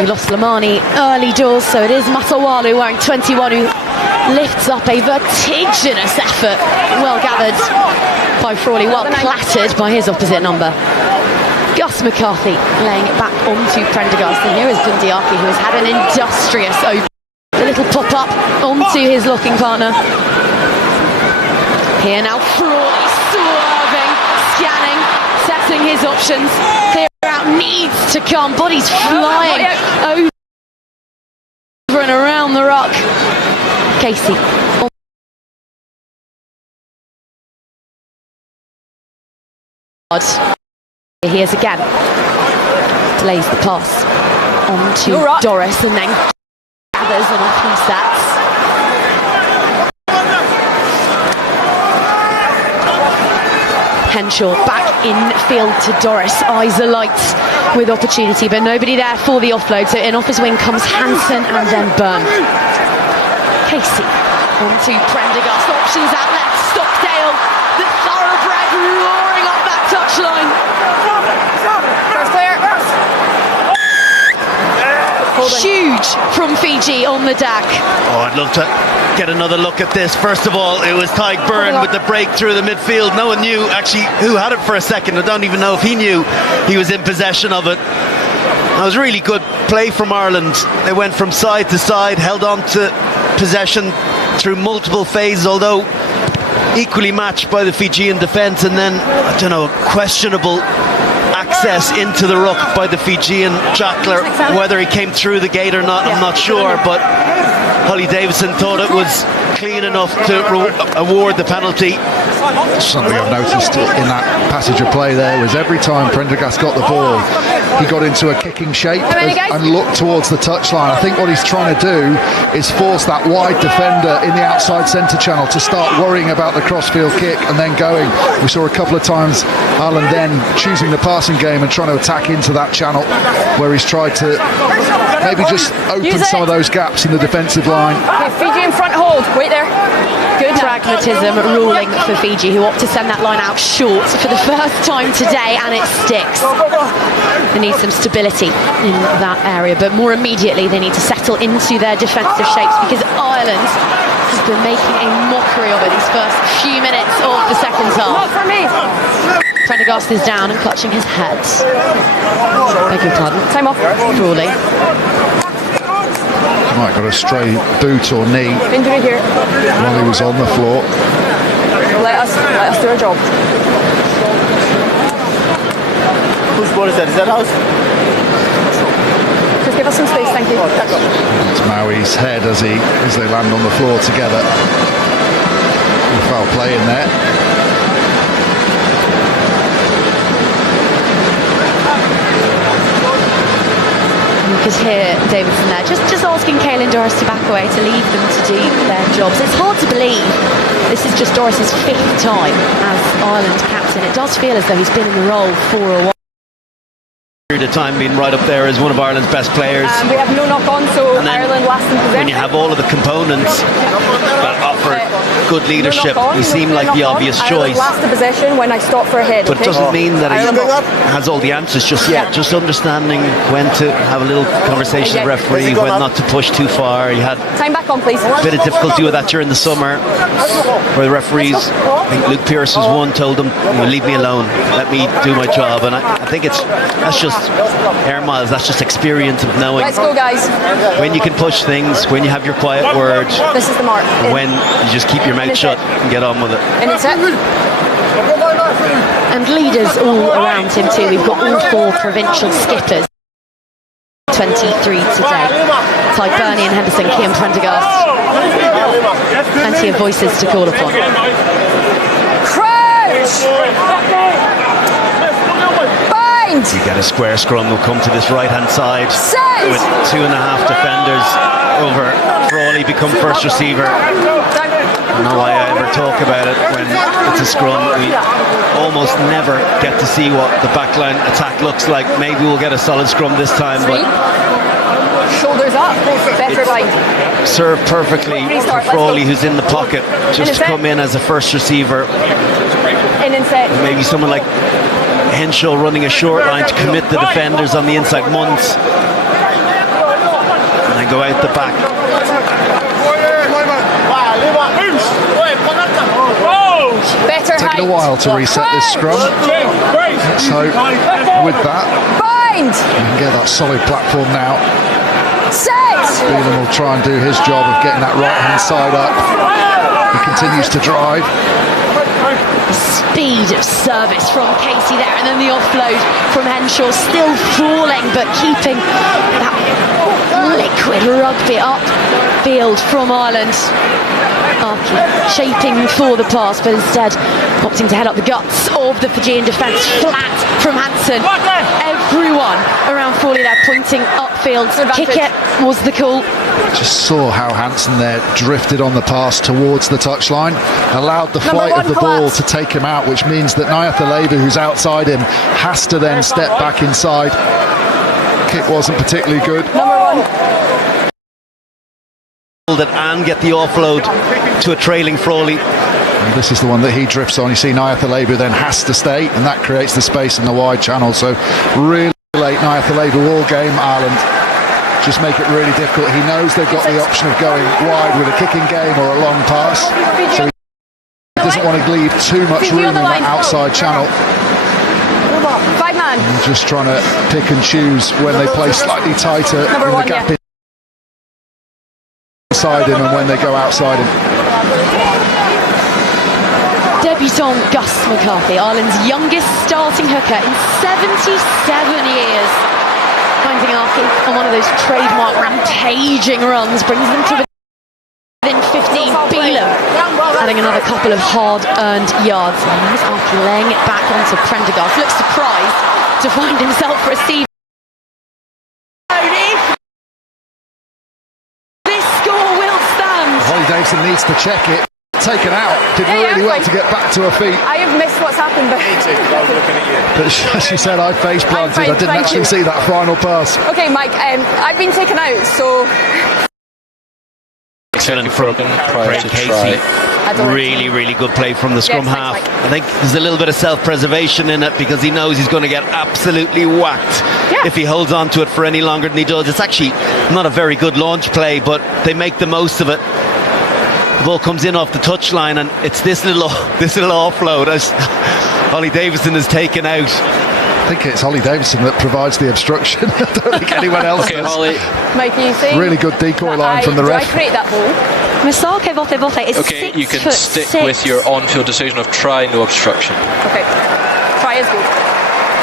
We lost Lamani early doors, so it is Matawalu wearing 21 who lifts up a vertiginous effort. Well gathered by Frawley, well clattered by his opposite number. Gus McCarthy laying it back onto Prendergast, and here is Dundiaki, who has had an industrious open. A little pop-up onto his locking partner. Here now Frawley swerving, scanning, setting his options. Clear out needs to come, bodies flying over and around the rock. Casey. He is again. Delays the pass onto Doris and then gathers and off he sets. Henshaw back in field to Doris, eyes alight with opportunity, but nobody there for the offload. So in off his wing comes Hansen and then Byrne. Casey onto Prendergast, options out left, Stockdale, the thoroughbred roaring up that touchline. First clear. Huge from Fiji on the deck. Oh, I'd love to get another look at this. First of all, it was Tyke Byrne with the break through the midfield. No one knew actually who had it for a second. I don't even know if he knew he was in possession of it. That was really good play from Ireland. They went from side to side, held on to possession through multiple phases, although equally matched by the Fijian defence, and then, I don't know, questionable access into the ruck by the Fijian jackler. Whether he came through the gate or not, I'm not sure, but Holly Davison thought it was clean enough to award the penalty. Something I've noticed in that passage of play there was every time Prendergast got the ball, he got into a kicking shape and looked towards the touchline. I think what he's trying to do is force that wide defender in the outside centre channel to start worrying about the crossfield kick and then going. We saw a couple of times Ireland then choosing the passing game and trying to attack into that channel, where he's tried to maybe just open some of those gaps in the defensive line. Okay, Fiji in front hold, wait there. Good pragmatism ruling for Fiji, who opt to send that line out short for the first time today, and it sticks. They need some stability in that area, but more immediately they need to settle into their defensive shapes, because Ireland has been making a mockery of it these first few minutes of the second half. Prendergast is down and clutching his head. Beg your pardon. Time off. Frawley. Might got a stray boot or knee Injury here. while he was on the floor. Let us do our job. Whose ball is that? Is that ours? Just give us some space, thank you. It's Maui's head as they land on the floor together. Foul play in there. You could hear Davidson there just asking Caelan Doris to back away, to leave them to do their jobs. It's hard to believe this is just Doris's 5th time as Ireland captain. It does feel as though he's been in the role for a while. Period of time being right up there as one of Ireland's best players. We have no knock-on, so Ireland last in possession. When you have all of the components that offer good leadership, he seemed like the obvious choice. Last in possession when I stop for a head. But it doesn't mean that he has all the answers just yet. Just understanding when to have a little conversation with the referee, when not to push too far. He had time back on, please. A bit of difficulty with that during the summer, where the referees, I think Luke Pearce was one, told him, leave me alone, let me do my job. And I think that's just air miles, that's just experience of knowing. Let's go, guys. When you can push things, when you have your quiet word. This is the mark. When you just keep your mouth shut and get on with it. And it's it. And leaders all around him too. We've got all 4 provincial skippers. 23 today. Tyke Byrne and Henderson, Cian Prendergast. Plenty of voices to call upon. Crouch! You get a square scrum, will come to this right-hand side with 2.5 defenders over Frawley, become first receiver. I don't know why I ever talk about it when it's a scrum. We almost never get to see what the backline attack looks like. Maybe we'll get a solid scrum this time, but shoulders up, better line. Served perfectly for Frawley, who's in the pocket, just to come in as a first receiver. Maybe someone like Henshaw running a short line to commit the defenders on the inside. Muntz go out the back. Better height. Taking a while to reset this scrum. Let's hope with that Bind. we can get that solid platform now. Set. Beelan will try and do his job of getting that right hand side up. He continues to drive. The speed of service from Casey there, and then the offload from Henshaw, still falling but keeping that liquid rugby upfield from Ireland. Archie shaping for the pass, but instead opting to head up the guts of the Fijian defence. Flat from Hansen. Everyone around Fawley there pointing upfield. Kick it was the call. Just saw how Hansen there drifted on the pass towards the touchline, allowed the flight of the ball to take him out, which means that Nayacalevu, who's outside him, has to then step back inside. Kick wasn't particularly good. And get the offload to a trailing Frawley. And this is the one that he drifts on. You see Nayacalevu then has to stay, and that creates the space in the wide channel. So really late Nayacalevu all game. Ireland just make it really difficult. He knows they've got the option of going wide with a kicking game or a long pass, so he doesn't want to leave too much room in that outside channel. 5 man. And just trying to pick and choose when they play slightly tighter in the gap inside him and when they go outside him. Debutant Gus McCarthy, Ireland's youngest starting hooker in 77 years. Finding Archie on one of those trademark rampaging runs, brings them to within 15. Beelan adding another couple of hard-earned yards. And here's Archie laying it back onto Prendergast. Looks surprised to find himself receiving. This score will stand. Holly Davidson needs to check it. Taken out, did really well to get back to her feet. I have missed what's happened, but... I was looking at you. But she said I face planted. I didn't actually see that final pass. Okay, Mike, I've been taken out, so... Excellent from Craig Casey. Really good play from the scrum half. I think there's a little bit of self-preservation in it because he knows he's going to get absolutely whacked if he holds on to it for any longer than he does. It's actually not a very good launch play, but they make the most of it. The ball comes in off the touchline, and it's this little offload as Holly Davidson is taken out. I think it's Holly Davidson that provides the obstruction. I don't think anyone else does. Holly. Mike, you see? Really good decoy line from the ref. I create that ball? Masake Vote is okay, 6 you can foot stick 6. with your on-field decision of try no obstruction. Okay. Try is good.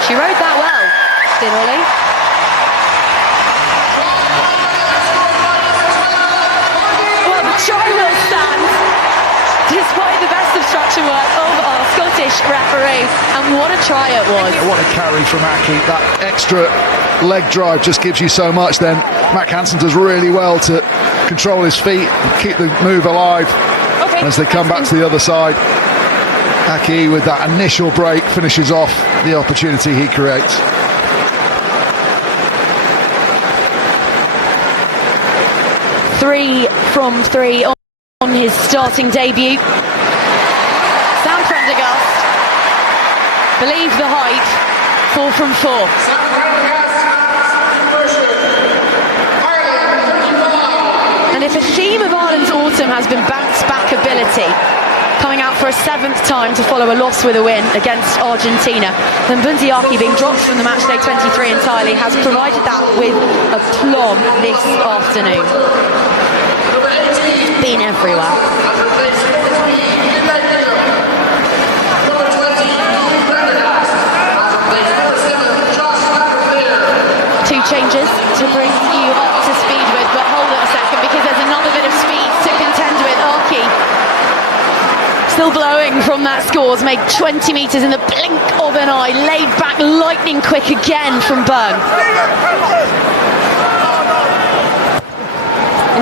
She rode that well, did Holly? Well, the try will stand, despite the best obstruction work of our Scottish referee. And what a try it was. What a carry from Aki. That extra leg drive just gives you so much. Then Mack Hansen does really well to control his feet and keep the move alive as they come back to the other side. Aki, with that initial break, finishes off the opportunity he creates. Three from 3 on his starting debut. Sam Prendergast, believe the hype, 4 from 4. And if a theme of Ireland's autumn has been bounce-back ability, coming out for a 7th time to follow a loss with a win against Argentina, then Bunziaki being dropped from the matchday 23 entirely has provided that with aplomb this afternoon. Been everywhere. 2 changes to bring you up to speed with, but hold it a second because there's another bit of speed to contend with. Archie still glowing from that scores, made 20 metres in the blink of an eye, laid back lightning quick again from Byrne.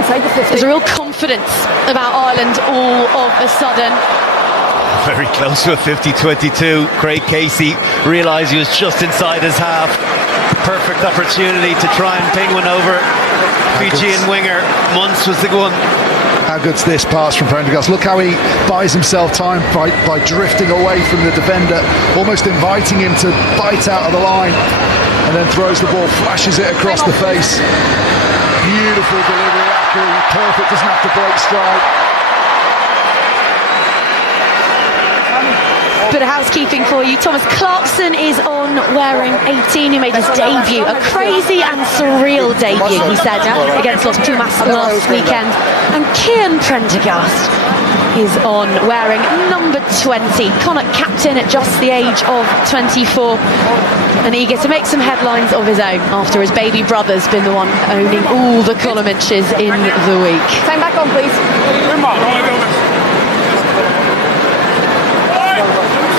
Inside the 50. There's a real confidence about Ireland all of a sudden. Very close to a 50-22. Craig Casey realised he was just inside his half. Perfect opportunity to try and ping one over. Fijian winger Muntz was the one. How good's this pass from Prendergast? Look how he buys himself time by drifting away from the defender, almost inviting him to bite out of the line, and then throws the ball, flashes it across the face. Beautiful delivery, Aku. Perfect, doesn't have to break stride. Bit of housekeeping for you. Thomas Clarkson is on wearing 18. He made his debut, a crazy and surreal debut, he said, against Los Pumas last weekend. And Cian Prendergast is on wearing number 20. Connacht captain at just the age of 24. And eager to make some headlines of his own after his baby brother's been the one owning all the column inches in the week. Time back on, please.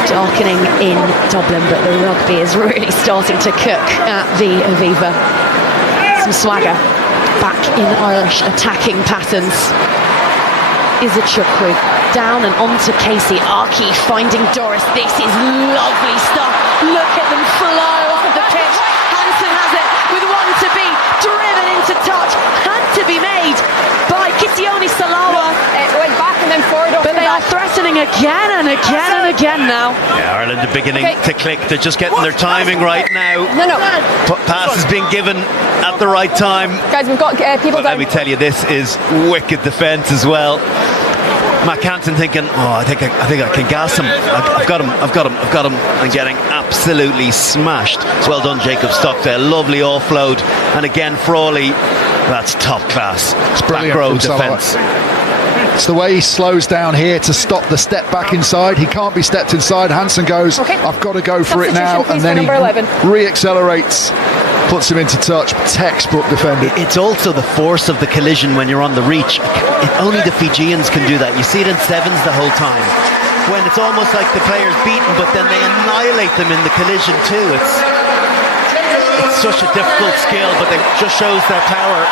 Darkening in Dublin, but the rugby is really starting to cook at the Aviva. Some swagger back in Irish attacking patterns. Izuchukwu down and onto Casey. Archie finding Doris. This is lovely stuff. Look at them flow off the pitch. Hansen has it with one to be driven into touch. Had to be made by Kisioni Salawa. It went back and then forward. But they are threatening again and again and again now. Yeah, Ireland are beginning to click. They're just getting their timing right now. No. Pass is being given at the right time. Guys, we've got people But down. let me tell you, this is wicked defence as well. Mack Hansen thinking, I think I can gas him. I've got him, and getting absolutely smashed. It's well done, Jacob Stockdale. Lovely offload, and again Frawley. That's top class. It's brilliant back row from defence. It's the way he slows down here to stop the step back inside. He can't be stepped inside. Hansen goes, I've got to go for it now, and then he re-accelerates, puts him into touch. Textbook defending. It's also the force of the collision when you're on the reach. Only the Fijians can do that. You see it in sevens the whole time, when it's almost like the player's beaten, but then they annihilate them in the collision too. It's such a difficult skill, but it just shows their power.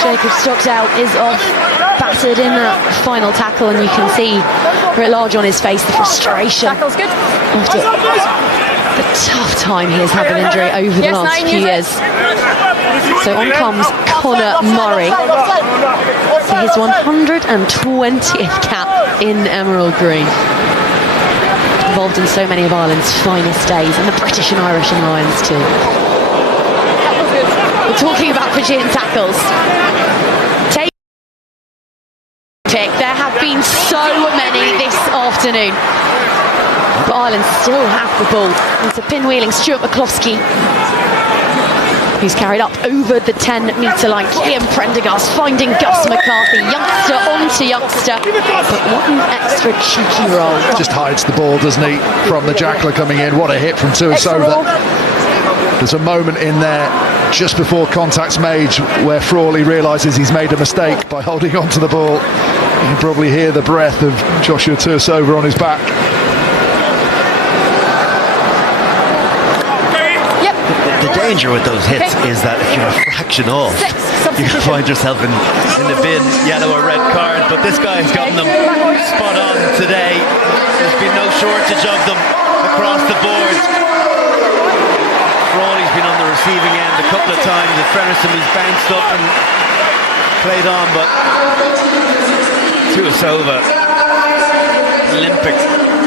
Jacob Stockdale is off, battered in that final tackle, and you can see writ large on his face the frustration Tackle's good. after the tough time he has had with injury over the last few years. So on comes Conor Murray for his 120th cap in emerald green. Involved in so many of Ireland's finest days, and the British and Irish and Lions too. We're talking about Fijian tackles. There have been so many this afternoon. But Ireland still have the ball. It's a pinwheeling Stuart McCloskey, who's carried up over the 10-metre line. Cian Prendergast finding Gus McCarthy. Youngster onto youngster. But what an extra cheeky roll. Just hides the ball, doesn't he, from the Jackler coming in. What a hit from Tuasova. There's a moment in there just before contact's made where Frawley realises he's made a mistake by holding on to the ball. You can probably hear the breath of Joshua Tuasova on his back. The danger with those hits is that if you're a fraction off, you can find yourself in the bin, yellow or red card. But this guy has gotten them spot on today. There's been no shortage of them across the board. Frawley's been on the receiving end a couple of times. At Frennerson, he's bounced up and played on, but Tuasova, Olympic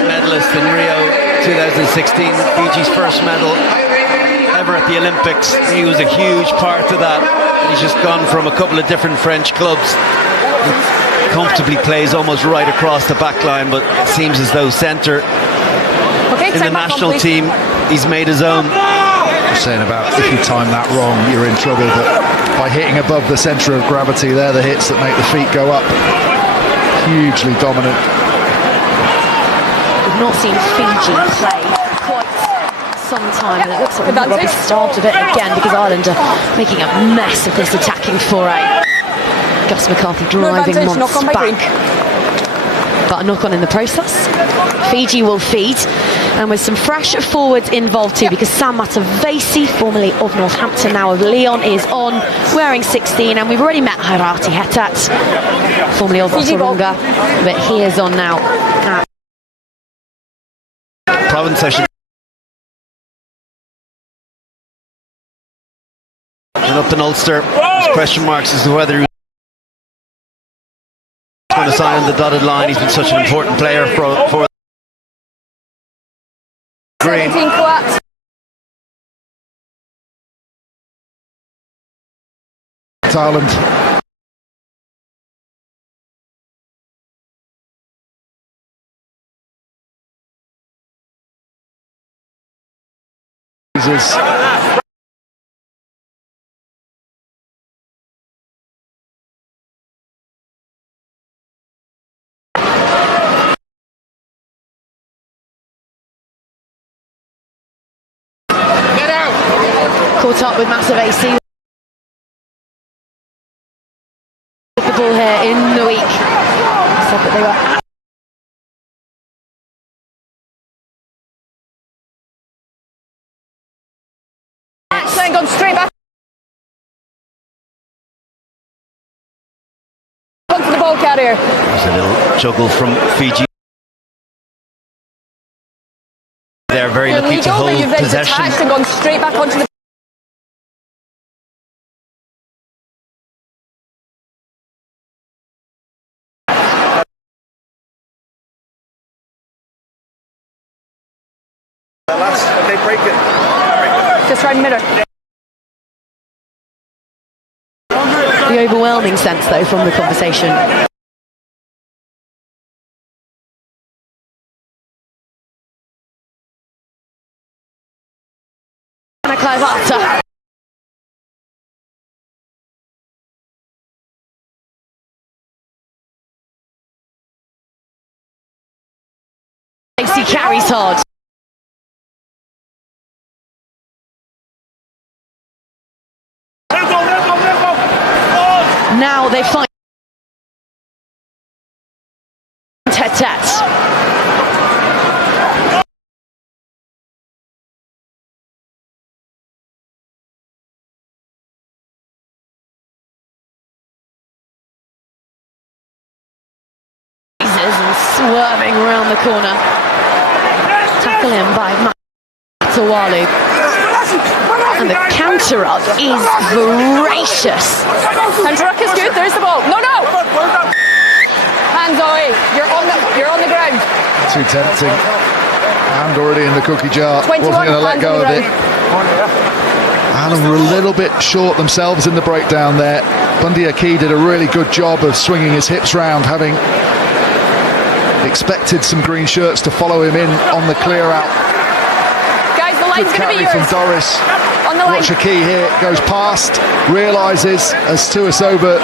medalist in Rio 2016, Fiji's first medal ever at the Olympics. He was a huge part of that. He's just gone from a couple of different French clubs. He comfortably plays almost right across the back line, but it seems as though centre in the national team, he's made his own. Saying about if you time that wrong, you're in trouble, but by hitting above the centre of gravity, they're the hits that make the feet go up. Hugely dominant. We've not seen Fiji play quite some time, and it looks like the rugby starved of it again because Ireland are making a mess of this attacking foray. Gus McCarthy driving Monts back, but a knock-on in the process. Fiji will feed, and with some fresh forwards involved too, because Sam Matavesi, formerly of Northampton, now of Lyon, is on, wearing 16, and we've already met Harati Hetat, formerly of Otorunga, but he is on now at Province session. And up in Ulster, there's question marks as to whether he's going to sign on the dotted line. He's been such an important player for Green. Standout Ireland. Caught up with massive AC. The ball here in the week. Said that they were. Then gone straight back onto the ball carrier. There's a little juggle from Fiji. They're very lucky to hold possession. Detached and gone straight back onto the. They break it. Just right in the middle. The overwhelming sense, though, from the conversation. Nayacalevu. He carries hard. Now they find tete-tete. And swerving around the corner. Tackle him by Mack Hansen. And the counter-up is voracious. Counter-up is good. There's the ball. No. Hands away. You're on the ground. Too tempting. Hand already in the cookie jar. 21, wasn't going to let go of it. ground. Ireland were a little bit short themselves in the breakdown there. Bundy Aki did a really good job of swinging his hips round, having expected some green shirts to follow him in on the clear out. Guys, the line's going to be yours. From Doris. On the line. Watch Aki here, goes past, realises as Tuasova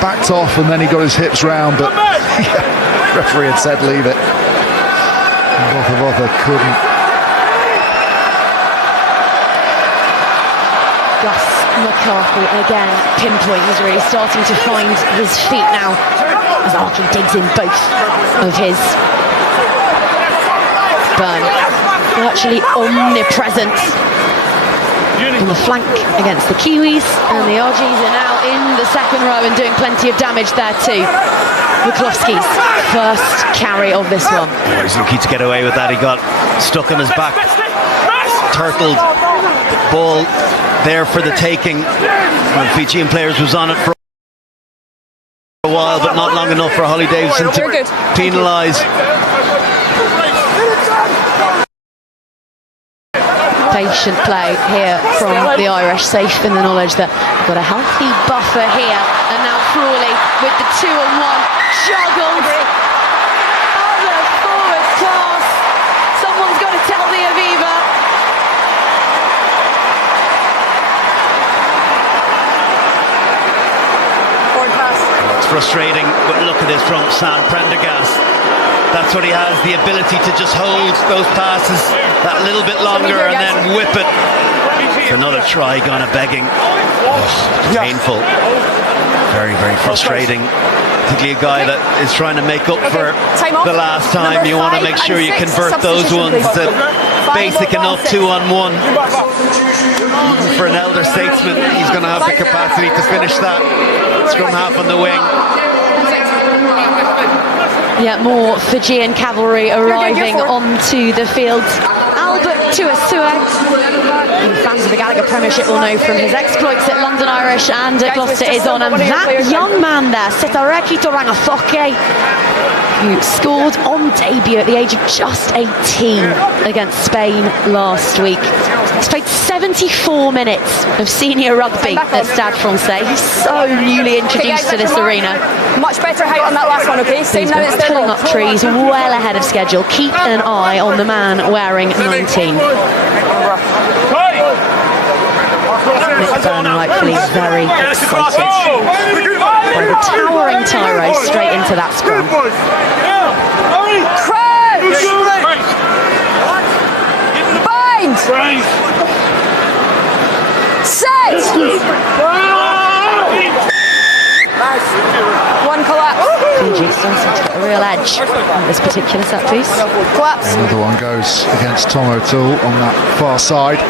backed off, and then he got his hips round, but referee had said leave it. Waisea couldn't. Gus McCarthy again pinpoint. He's really starting to find his feet now as Archie digs in both of his. Burn virtually omnipresent on the flank against the Kiwis, and the RGs are now in the second row and doing plenty of damage there too. Wikowski's first carry of this one. Oh, he's lucky to get away with that. He got stuck on his back, turtled. Ball there for the taking. Well, Fijian players was on it for a while, but not long enough for Holly Davison to penalise. Patient play here from the Irish, safe in the knowledge that they've got a healthy buffer here. And now Crawley with the 2-on-1 juggled. Other forward class. Someone's got to tell the Aviva. It's frustrating, but look at this from San Prendergast. That's what he has, the ability to just hold those passes that little bit longer and then whip it. It's another try gone a begging. Oh, painful. Very, very frustrating. Particularly a guy that is trying to make up for the last time. You want to make sure you convert those ones to basic enough 2-on-1. For an elder statesman, he's going to have the capacity to finish that. Scrum half on the wing. Yeah, more Fijian cavalry arriving onto the field. Albert Tuasua, who fans of the Gallagher Premiership will know from his exploits at London Irish and at Gloucester, is on. And that young man there, Sitareki Torangafoke, who scored on debut at the age of just 18 against Spain last week. He's played 74 minutes of senior rugby at Stade Francais. He's so newly introduced to this arena. Much better height on that last one, okay? Same now it's pulling up trees well ahead of schedule. Keep an eye on the man wearing 19. Nick Byrne rightfully very excited by the towering Tyro straight into that scrum. Crouch! Bind! Set! One collapse. Fiji starting to get a real edge on this particular set piece. Collapse. Another one goes against Tom O'Toole on that far side.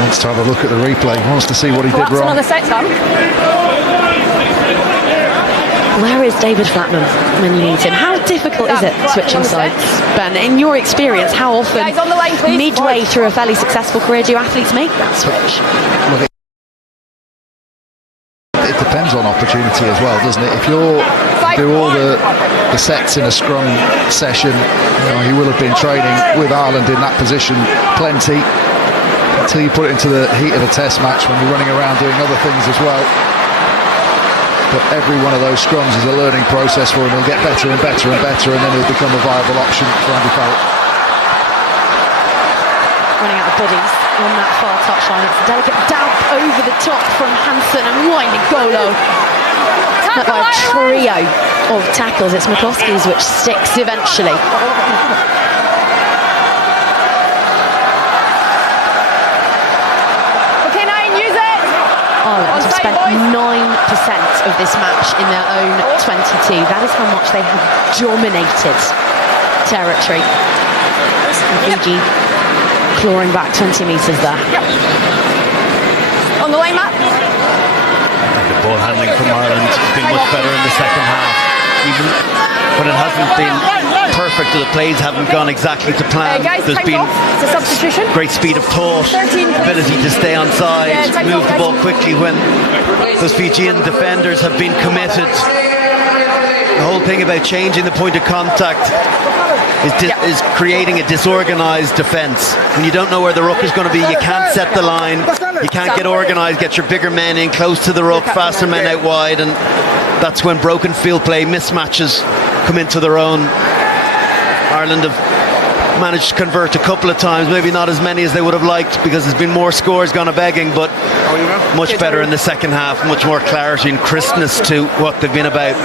Wants to have a look at the replay, wants to see what he did wrong. On the set, Tom. Where is David Flatman when you need him? How difficult is it switching sides, Ben? In your experience, how often Guys, on the line, please. midway through a fairly successful career do athletes make that switch? Well, it depends on opportunity as well, doesn't it? If you do all the sets in a scrum session, he will have been training with Ireland in that position plenty until you put it into the heat of a test match when you're running around doing other things as well. But every one of those scrums is a learning process for him. He'll get better and better and better, and then he'll become a viable option for Andy Farrell. Running out of bodies on that far touchline. It's a delicate dab over the top from Hansen and Wainiqolo. Met by a trio of tackles. It's McCloskey's which sticks eventually. Ireland have spent 9% of this match in their own 22. That is how much they have dominated territory. And Fiji clawing back 20 metres there. On the line, Matt. The ball handling from Ireland has been much better in the second half. Even when it hasn't been perfect, the plays haven't gone exactly to plan. There's been great speed of thought, ability to stay on side, move the ball quickly when those Fijian defenders have been committed. The whole thing about changing the point of contact is creating a disorganised defence. When you don't know where the ruck is going to be, you can't set the line, you can't get organised, get your bigger men in close to the ruck, faster men out wide, and that's when broken field play mismatches come into their own. Ireland have managed to convert a couple of times, maybe not as many as they would have liked because there's been more scores gone a-begging, but much better in the second half, much more clarity and crispness to what they've been about.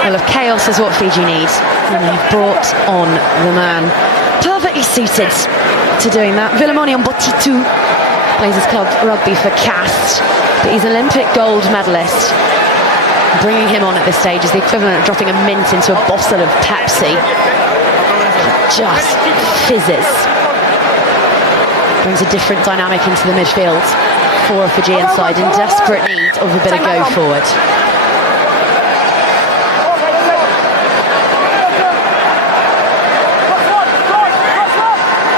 Well, if chaos is what Fiji needs, and they've brought on the man perfectly suited to doing that. Vilimoni Mbotitu plays his club rugby for Cast, but he's an Olympic gold medalist. Bringing him on at this stage is the equivalent of dropping a mint into a bottle of Pepsi. It just fizzes. Brings a different dynamic into the midfield for a Fijian side in desperate need of a bit of go forward.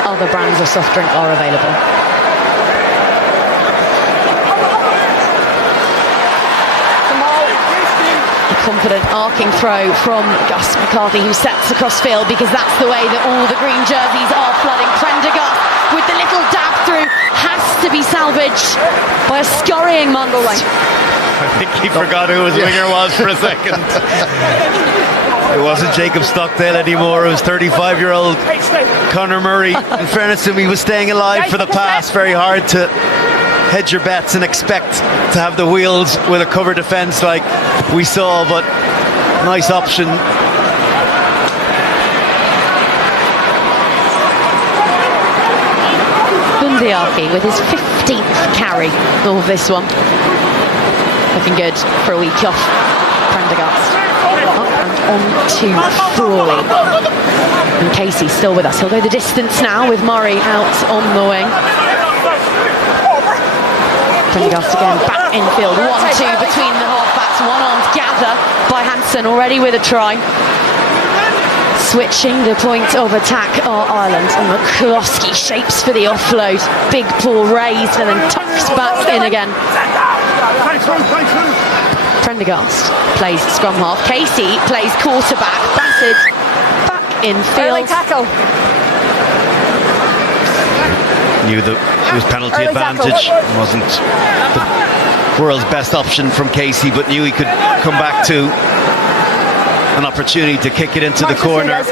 Other brands of soft drink are available. Confident arcing throw from Gus McCarthy, who sets across field because that's the way that all the green jerseys are flooding. Prendergast with the little dab through has to be salvaged by a scurrying Munster. I think he forgot who his winger was for a second. It wasn't Jacob Stockdale anymore, it was 35-year-old Conor Murray. In fairness to him, he was staying alive for the pass. Very hard to hedge your bets and expect to have the wheels with a cover defence like we saw, but nice option. Bundiaki with his 15th carry of this one. Looking good for a week off. Prendergast up and on to Frawley. And Casey's still with us. He'll go the distance now with Murray out on the wing. Prendergast again, back infield, 1-2 between the half-backs, one-armed gather by Hansen, already with a try. Switching the point of attack are Ireland, and McCloskey shapes for the offload. Big paw raised and then tucks back in again. Prendergast plays scrum half. Casey plays quarterback. Batted back infield. Tackle. Knew that it was penalty advantage. Wasn't the world's best option from Casey, but knew he could come back to an opportunity to kick it into the corner.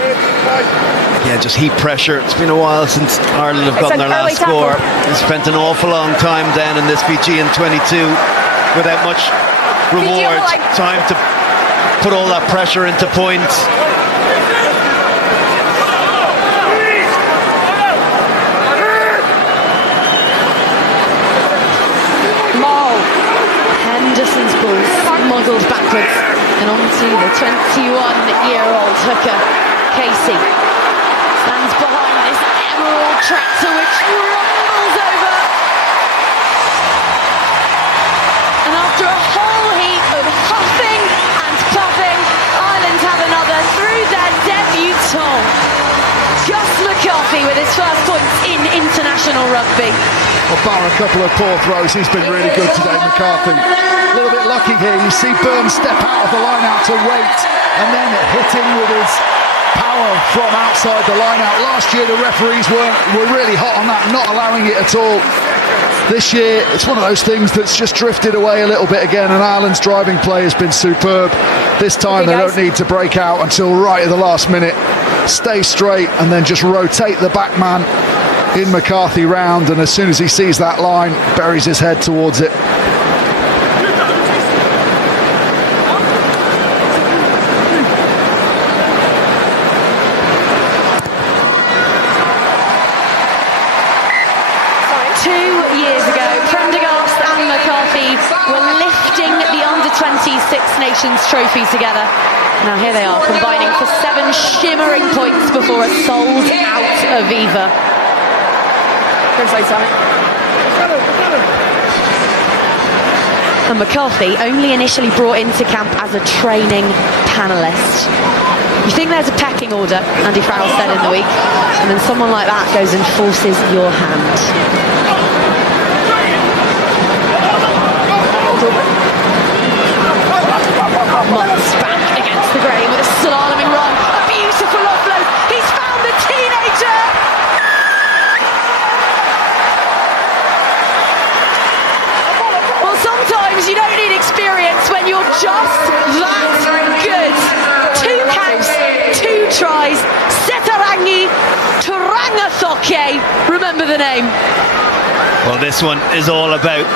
Yeah, just heat pressure. It's been a while since Ireland have gotten their last score. They spent an awful long time down in this Fijian 22 without much reward. Time to put all that pressure into points. Henderson's ball smuggled backwards and onto the 21-year-old hooker, Casey. Stands behind this emerald tractor which rumbles over. And after a whole heap of huffing and puffing, Ireland have another through their debutant. Gus McCarthy with his first points in international rugby. Well, bar a couple of poor throws, he's been really good today, McCarthy. A little bit lucky here. You see Burns step out of the line out to wait and then hitting with his power from outside the line out. Last year the referees were really hot on that, not allowing it at all. This year it's one of those things that's just drifted away a little bit again, and Ireland's driving play has been superb. This time they don't need to break out until right at the last minute. Stay straight and then just rotate the back man in McCarthy round, and as soon as he sees that line, buries his head towards it. Six Nations trophy together. Now here they are, combining for 7 shimmering points before a sold-out Aviva. And McCarthy only initially brought into camp as a training panellist. You think there's a pecking order, Andy Farrell said in the week, and then someone like that goes and forces your hand. Months back against the grain with a slaloming run, a beautiful offload. He's found the teenager. Well, sometimes you don't need experience when you're just that good. 2 caps, 2 tries. Setarangi Turangathoke. Remember the name. Well, this one is all about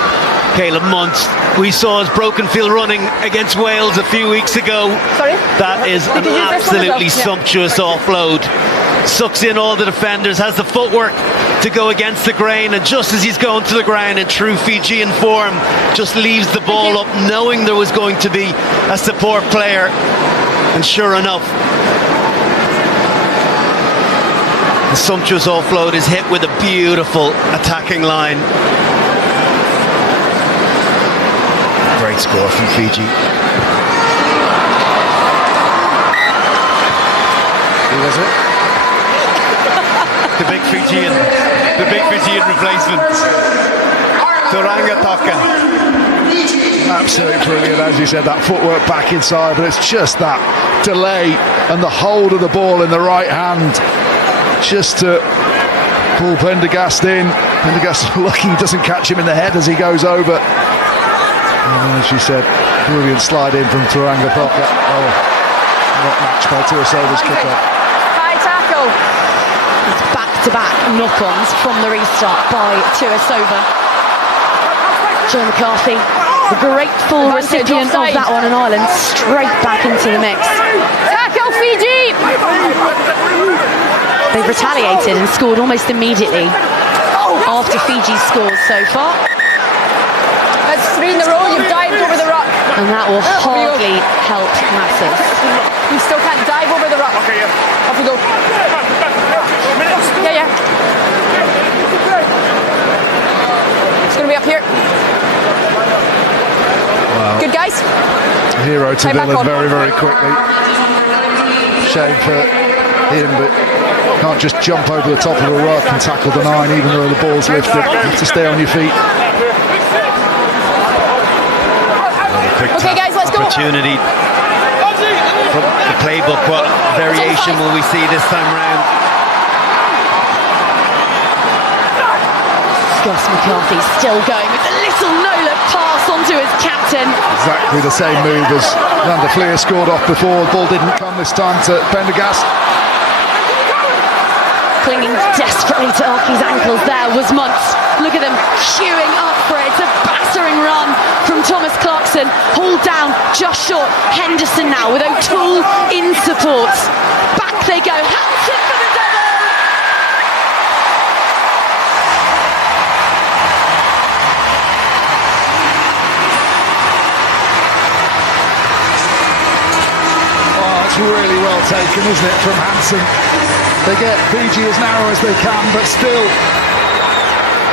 Caleb Muntz. We saw his broken field running against Wales a few weeks ago. That is an absolutely sumptuous offload. Sucks in all the defenders, has the footwork to go against the grain, and just as he's going to the ground in true Fijian form, just leaves the ball up, knowing there was going to be a support player. And sure enough, the sumptuous offload is hit with a beautiful attacking line. Great score from Fiji. Who was it? The big Fijian replacement. Turangathoke. Absolutely brilliant, as you said, that footwork back inside, but it's just that delay and the hold of the ball in the right hand just to pull Prendergast in. Prendergast lucky he doesn't catch him in the head as he goes over. And as you said, brilliant slide in from Turangathoke. Oh, not matched by Tuisova's kick-off. High tackle. It's back-to-back knock-ons from the restart by Tuisova. Joe McCarthy, the grateful recipient of that one in Ireland, straight back into the mix. Tackle Fiji! They've retaliated and scored almost immediately after Fiji scores so far. That's 3 in a row, you've dived over the rock. And that will hardly help matters. You still can't dive over the rock. Okay, yeah. Off we go. Yeah. It's going to be up here. hero to villain very, very quickly. Shame for him, but can't just jump over the top of a ruck and tackle the 9 even though the ball's lifted. You have to stay on your feet. Quick Okay, guys, let's go. Opportunity from the playbook. What variation will we see this time round? Gus McCarthy still going with a little no-look pass onto his captain. Exactly the same move as Lander Flair scored off before. The ball didn't come this time to Prendergast. Clinging desperately to Archie's ankles there was Muntz. Look at them queuing up for it. It's a battering run from Thomas Clarkson. Hauled down just short. Henderson now with O'Toole in support. Back they go. Hansen for the double. It's really well taken, isn't it, from Hansen? They get Fiji as narrow as they can, but still,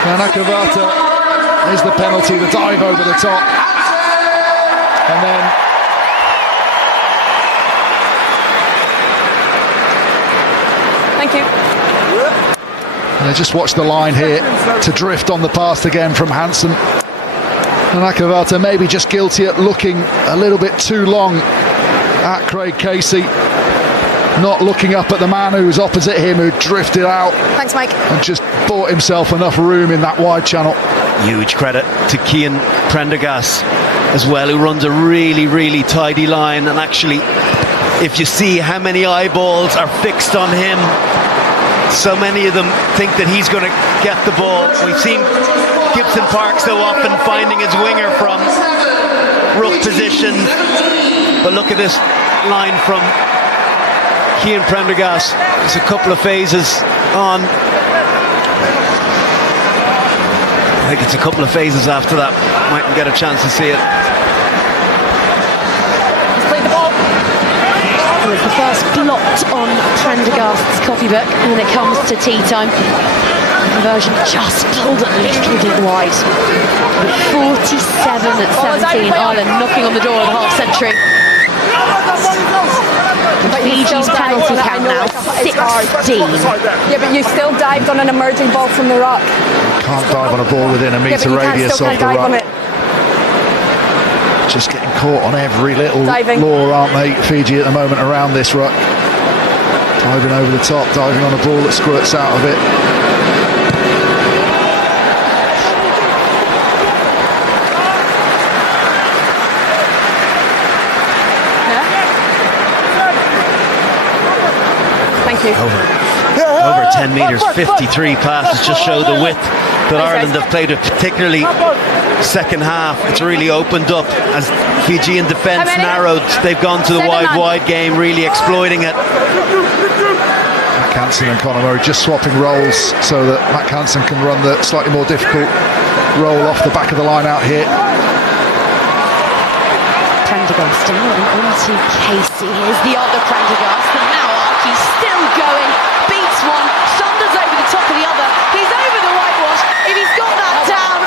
Nayacalevu is the penalty, the dive over the top, and then Thank you. and just watch the line here to drift on the pass again from Hansen. Nayacalevu maybe just guilty at looking a little bit too long at Craig Casey, not looking up at the man who was opposite him, who drifted out. Thanks, Mike. And just bought himself enough room in that wide channel. Huge credit to Cian Prendergast as well, who runs a really, really tidy line. And actually, if you see how many eyeballs are fixed on him, so many of them think that he's going to get the ball. We've seen Gibson Park so often finding his winger from rough positions. But look at this line from Cian Prendergast. There's a couple of phases on. I think it's a couple of phases after that. Mightn't get a chance to see it. Let's play the ball. It was the first blot on Prendergast's copybook when it comes to tea time. Conversion just pulled a little bit wide. 47 at 17, Ireland knocking on the door of the half century. Fiji's penalty count now 16. Yeah, but you still dived on an emerging ball from the rock. Can't dive on a ball within a metre radius of the ruck. Just getting caught on every little law, aren't they, Fiji at the moment around this ruck. Diving over the top, diving on a ball that squirts out of it. Over 10 metres, 53 passes, just show the width that Ireland have played with, particularly second half. It's really opened up as Fijian defence narrowed. They've gone to the wide game, really exploiting it. Mack Hansen and Conor Murray just swapping roles so that Mack Hansen can run the slightly more difficult roll off the back of the line out here. Prendergast and onto Casey. Here's the other Prendergast, and now Archie still going. Beats one, thunders over the top of the other. He's over the whitewash. If he's got that down,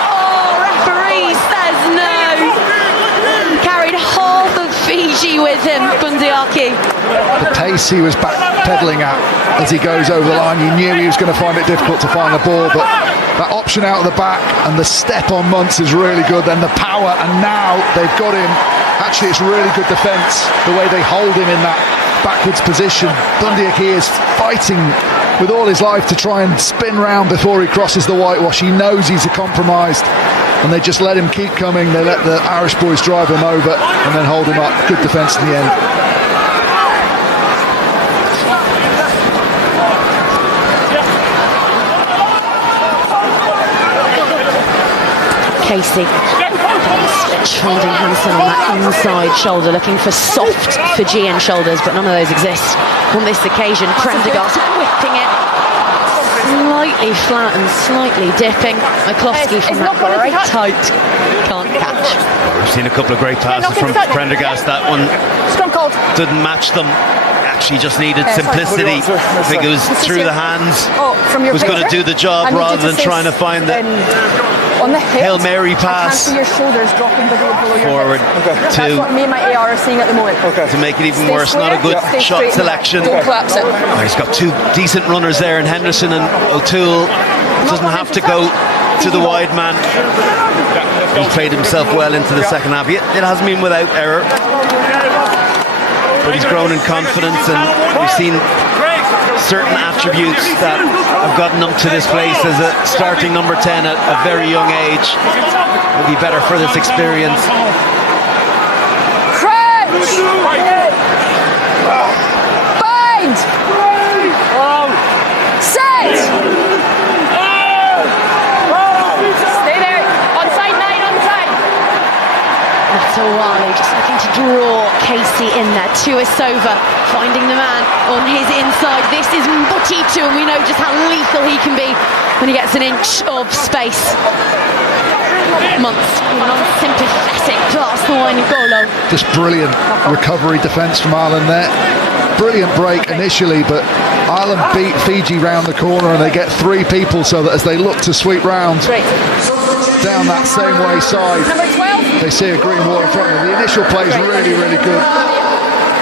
referee says no. Carried half of Fiji with him, Bundiaki. The pace he was backpedaling at as he goes over the line, you knew he was going to find it difficult to find the ball, but that option out of the back and the step on Muntz is really good. Then the power, and now they've got him. Actually, it's really good defence, the way they hold him in that backwards position. Bundiaki is fighting with all his life to try and spin round before he crosses the whitewash. He knows he's compromised, and they just let him keep coming. They let the Irish boys drive him over and then hold him up. Good defence in the end. Casey. Switch finding Hansen on that inside shoulder, looking for soft Fijian shoulders, but none of those exist on this occasion. Prendergast whipping it slightly flat and slightly dipping. McCloskey from that great height can't catch. We've seen a couple of great passes from Prendergast. That one didn't match them. actually just needed simplicity. I think it was through the hands. Was going to do the job rather than trying to find the on the hip, Hail Mary pass your shoulders dropping below your forward That's what me and my AR are seeing at the moment. to make it even worse. Not a good shot selection. Don't collapse it. Oh, he's got two decent runners there in Henderson and O'Toole. Doesn't have to go to the wide man. He's played himself well into the second half. It hasn't been without error, but he's grown in confidence, and we've seen certain attributes that have gotten him to this place as a starting number 10 at a very young age. Will be better for this experience. Crouch! Bind! Set! Stay there. Onside 9, onside. Natawali just looking to draw Casey in there. Tuisova finding the man on his inside. This is Mbutitu, and we know just how lethal he can be when he gets an inch of space. Months, even unsympathetic past the Wainiqolo. Just brilliant recovery defence from Ireland there. Brilliant break initially, but Ireland beat Fiji round the corner, and they get 3 people, so that as they look to sweep round down that same way side, Number 12. they see a green wall in front of them. The initial play is really, really good.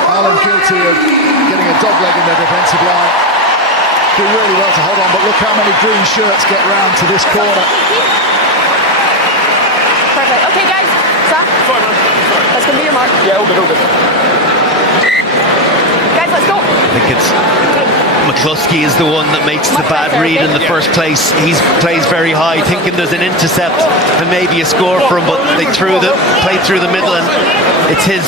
Ireland guilty of getting a dog leg in their defensive line. Do really well to hold on, but look how many green shirts get round to this corner. Perfect. Okay, guys. Sam? That's going to be your mark. Yeah, all good, all good. Guys, let's go. I think it's McCluskey is the one that makes the bad read in the first place. He plays very high, thinking there's an intercept and maybe a score for him, but they played through the middle, and it's his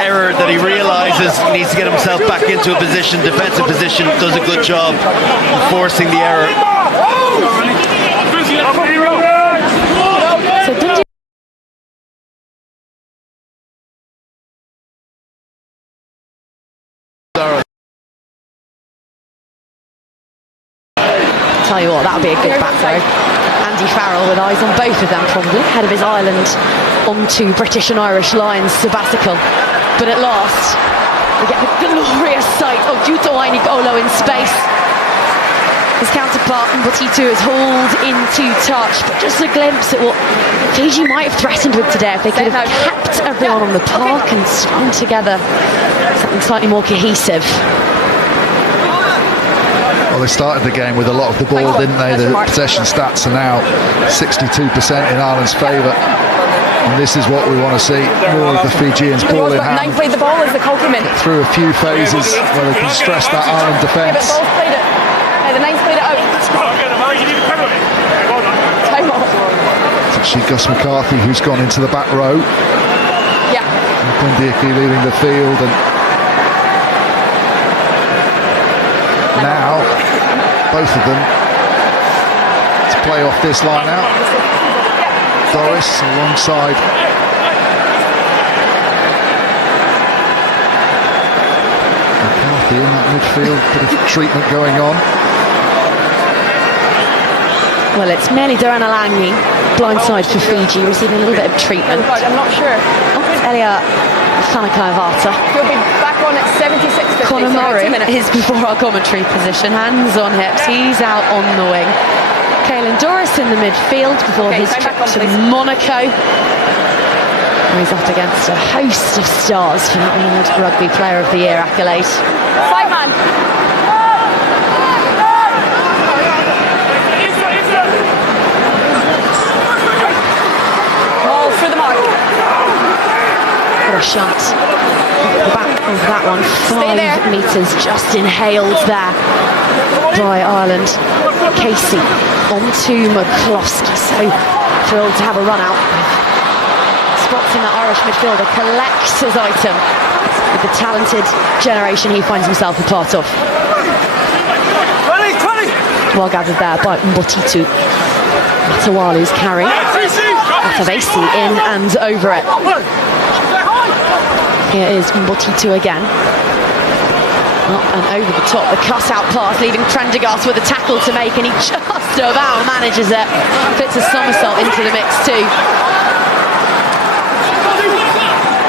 error that he realises he needs to get himself back into a position, defensive position. Does a good job of forcing the error. So Dundee tell you what, that would be a good back throw. Andy Farrell with eyes on both of them, probably ahead of his Ireland onto British and Irish Lions sabbatical. But at last we get the glorious sight of Jiuta Wainiqolo in space. His counterpart Mbutitu is hauled into touch, but just a glimpse at what Fiji might have threatened with today if they could have kept everyone on the park and strung together something slightly more cohesive. Well, they started the game with a lot of the ball, didn't they? The possession stats are now 62% in Ireland's favour. And this is what we want to see, more of the Fijians ball in hand. 9 played the ball as the call came in. Through a few phases where they can stress that Ireland defence. The Bulls played it. The Nines played it out. Time off. It's actually Gus McCarthy who's gone into the back row. Yeah. Bundiaki leaving the field, and now both of them to play off this line out. Doris alongside McCarthy in that midfield, bit of treatment going on. Well, it's merely Duran Alangi, blindside for Fiji, receiving a little bit of treatment. I'm not sure. Elia Fanakaivata. He'll be back on at 76. Conor Murray is before our commentary position, hands on hips, he's out on the wing. Caelan Doris in the midfield before his trip to Monaco. He's up against a host of stars for the World Rugby Player of the Year accolade. 5-man. Ball through the mark. What a shot. The back of that one, 5 metres just inhaled there by Ireland. Casey onto McCluskey, so thrilled to have a run out. Spots in that Irish midfielder, collects his item with the talented generation he finds himself a part of. Well gathered there by Mbutitu. Matawalu's carry. Atavesi in and over it. Here is Mbutitu again. Up and over the top, the cut-out pass, leaving Prendergast with a tackle to make, and he just about manages it. Fits a somersault into the mix too.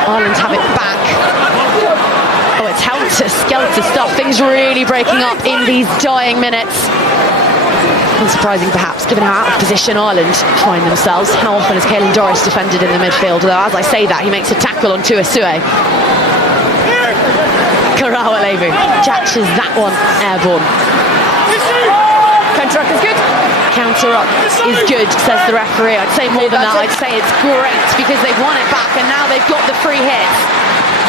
Ireland have it back. Oh, it's helter-skelter stuff. Things really breaking up in these dying minutes. Unsurprising, perhaps, given how out of position Ireland find themselves. How often has Caelan Doris defended in the midfield? Though, as I say that, he makes a tackle on Tuasue. Kuruvoli catches that one airborne. Counter-up is good. Counter-up is good, says the referee. I'd say more than that. I'd say it's great because they've won it back and now they've got the free hit.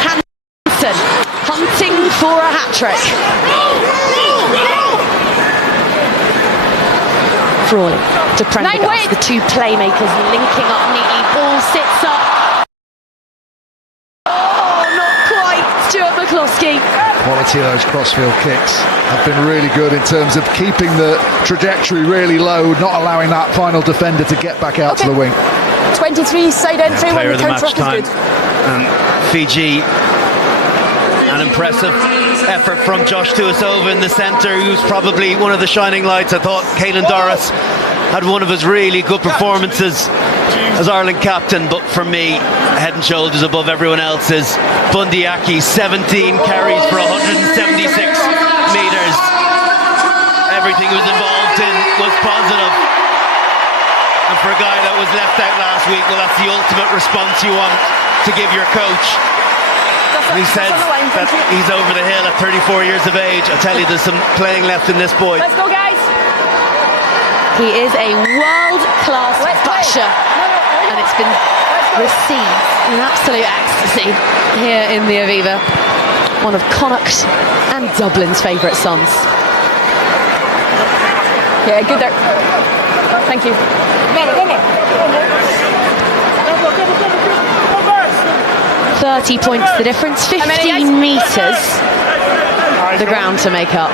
Hansen hunting for a hat-trick. Frawley to Prendergast, the two playmakers linking up neatly. Ball sits up. Oh, not quite. Stuart McCloskey. Quality of those crossfield kicks have been really good in terms of keeping the trajectory really low, not allowing that final defender to get back out to the wing. 23 side entry when the counter-up is good. And Fiji, an impressive effort from Josh Tuasue in the centre, who's probably one of the shining lights. I thought Caelan Doris had one of his really good performances as Ireland captain, but for me, head and shoulders above everyone else is Bundyaki. 17 carries for 176 metres. Everything he was involved in was positive. And for a guy that was left out last week, well, that's the ultimate response you want to give your coach. He says that he's over the hill at 34 years of age. I tell you, there's some playing left in this boy. Let's go, guys. He is a world-class basher, and it's been received in absolute ecstasy here in the Aviva. One of Connacht's and Dublin's favourite sons. Yeah, good there. Thank you. 30 points the difference, 15 metres the ground to make up.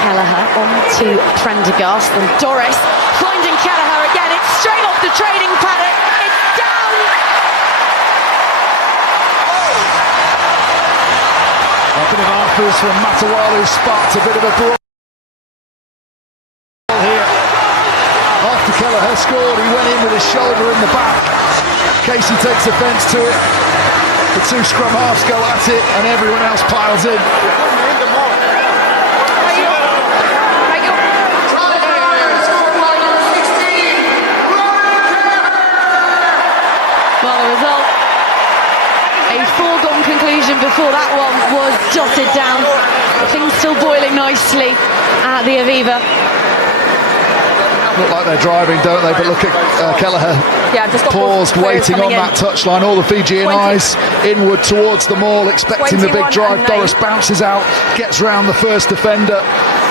Kelleher on to Prendergast, and Doris finding Kelleher again. It's straight off the training paddock. It's down. A bit of an arm from Matawalu sparked a bit of a brawl here. After Kelleher scored, he went in with his shoulder in the back. Casey takes offence to it. The two scrum halves go at it, and everyone else piles in. Well, the result, a foregone conclusion before that one was jotted down. Things still boiling nicely at the Aviva. Look like they're driving, don't they? But look at Kelleher, just paused, waiting on that touchline. All the Fijian eyes inward towards the maul, expecting the big drive. Doris bounces out, gets round the first defender,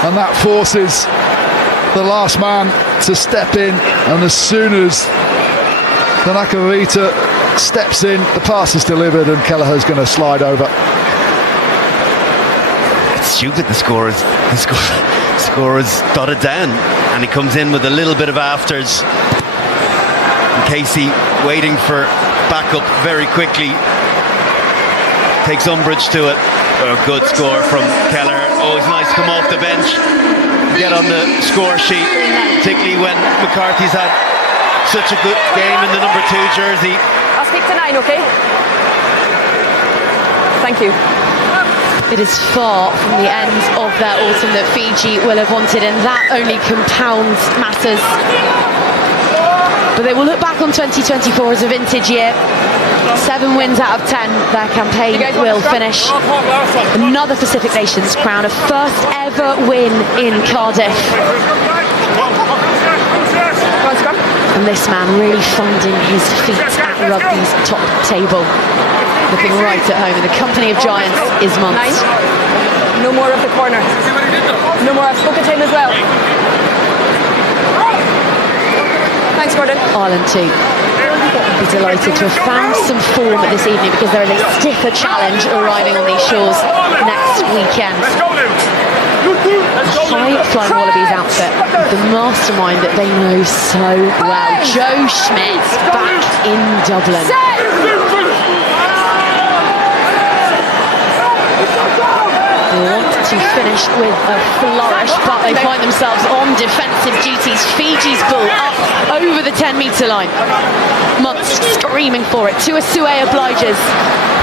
and that forces the last man to step in. And as soon as the Nayacalevu steps in, the pass is delivered, and Kelleher's going to slide over. It's stupid. The score is dotted down, and he comes in with a little bit of afters. And Casey waiting for backup very quickly, takes umbrage to it. A good score from Kelleher. Always nice to come off the bench, get on the score sheet, particularly when McCarthy's had such a good game in the number 2 jersey. I'll speak to 9, okay? Thank you. It is far from the end of their autumn that Fiji will have wanted, and that only compounds matters. But they will look back on 2024 as a vintage year. 7 wins out of 10, their campaign will finish. Another Pacific Nations crown, a first ever win in Cardiff. And this man really finding his feet at rugby's top table. Looking right at home in the company of giants is Monts. 9. No more of the corner. No more. I've spoken to him as well. Thanks, Gordon. Ireland too. Be delighted to have found some form this evening, because there is a stiffer challenge arriving on these shores next weekend. A high-flying Wallabies outfit, the mastermind that they know so well. Joe Schmidt back in Dublin. They want to finish with a flourish, but they find themselves on defensive duties. Fiji's ball up over the 10-metre line. Muntz screaming for it. Tuasue obliges.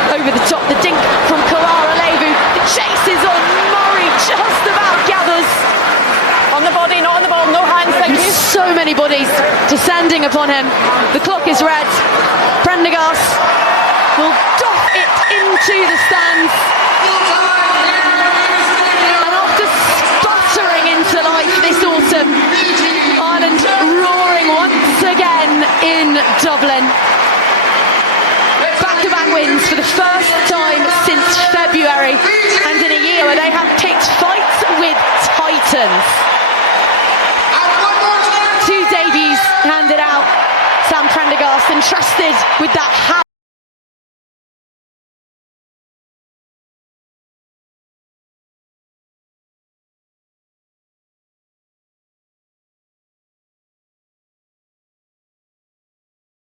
Over the top, the dink from Nayacalevu. The chase is on. Murray just about gathers. On the body, not on the ball, no hands, thank you. So many bodies descending upon him. The clock is red. Prendergast will doff it into the stands. And after sputtering into life this autumn, Ireland roaring once again in Dublin. Back-to-back wins for the first time since February, and in a year where they have picked fights with titans. 2 debuts handed out. Sam Prendergast entrusted with that